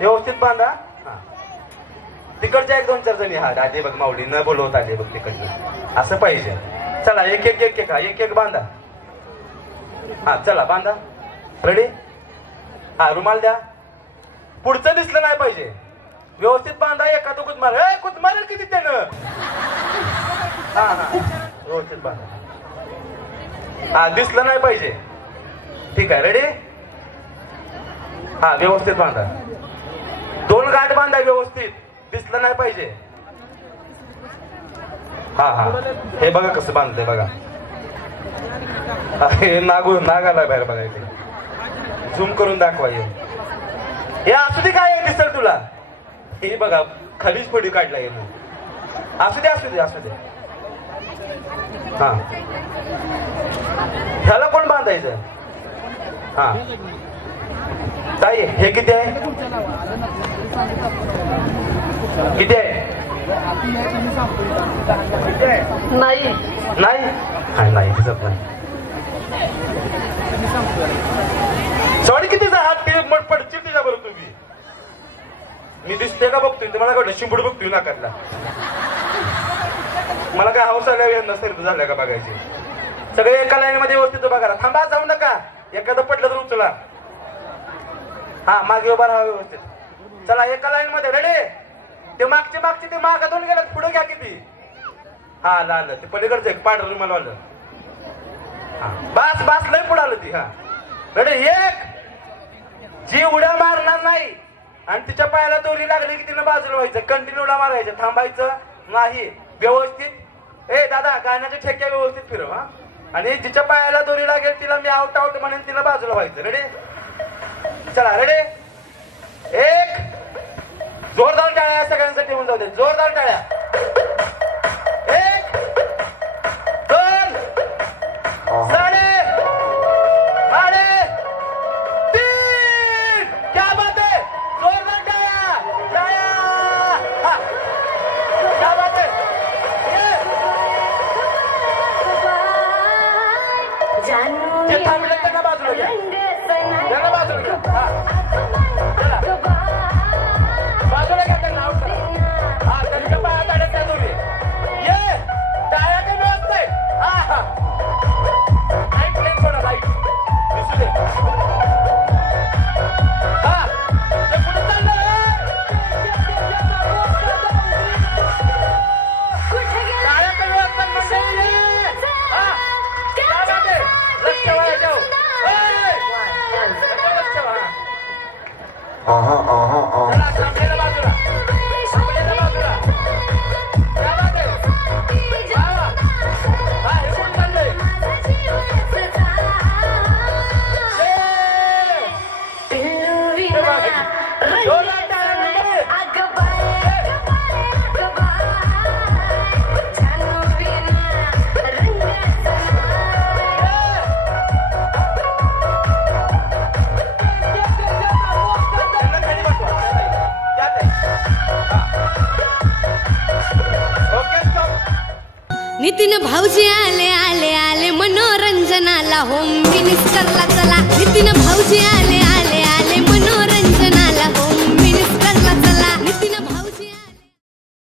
व्यवस्थित बांधा. हा तिकडच्या 1-2-4 जणी. हा आधी बघ माऊली न बोलवत आली बघ तिकडचं. असं पाहिजे. चला एक एक हा एक बांधा. हा चला बांधा. रेडी. हा रुमाल द्या. पुढचं दिसलं नाही पाहिजे. व्यवस्थित बांधा. एखादं कुदमार कुदमार किती त्यानं. हा व्यवस्थित बांधा. हा दिसलं नाही पाहिजे. ठीक आहे. रेडी. हा व्यवस्थित बांधा. 2 गाठ बांधा व्यवस्थित. दिसलं नाही पाहिजे. हा हे बघा कसं बांधतंय बघा. हे नाग आलाय बाहेर बघा. इथे झूम करून दाखवा. हे असू दे. काय दिसल तुला. हे बघा खालीच फोडी काढला. हे असू दे. हा ह्याला कोण बांधायचं. हा ताई हे किती आहे. किती आहे. नाही दिसत नाही. सॉरी कितीचा हात ते मग पडतील तुझ्याबरोबर. तुम्ही मी दिसते का बघतोय. तुम्हाला कळलं शिंबूड बघतोय नाकातला. मला काय हौस आल्या नसेल झाल्या का बघायची. सगळे एका लाईन मध्ये व्यवस्थित बघा. थांबा जाऊ नका. एखादं पडलं तर उचला. हा मागे उभा राहा व्यवस्थित. चला एका लाईन मध्ये. रेडी. ते मागचे ते मागातून गेलं. पुढे घ्या किती. हा झालं. ते पलीकडचं एक पांढरं रुमाल वालं. हा बास लय पुढे आलं ती. हा रेडी. एक जी उड्या मारणार नाही आणि तिच्या पायाला दोरी लागली की तिनं बाजूला व्हायचं. कंटिन्यू उड्या मारायचं. थांबायचं नाही. व्यवस्थित. दादा गाण्याच्या ठेक्या व्यवस्थित फिरव. हा आणि जिच्या पायाला दोरी लागेल तिला मी आउट म्हणून तिला बाजूला व्हायचं. रेडी. चला रेडी. एक जोरदार टाळ्या सगळ्यांसाठी होऊन जाऊ दे. जोरदार टाळ्या. 1 2 3 क्या बात है. जोरदार टाळ्या. क्या बात है. ते थांबले त्यांना बाजूला घ्या. त्यांना बाजूला घ्या. बाजूला घ्या त्यांना. आउट करा. हा त्यांच्या पाया काढत त्या दोन्ही. ये टाळ्या कमी होत नाही. हा लाईट प्लेन सोडा. लाईट दिसू दे. हा ते पुढे चाललं. टाळ्या कमी होत नाही मंडळी. हा काय बात आहे. लक्ष व्हायला जाऊ. नितीन भाऊजी आले मनोरंजनाला. होम मिनिस्टरला चला. नितीन भाऊजी आले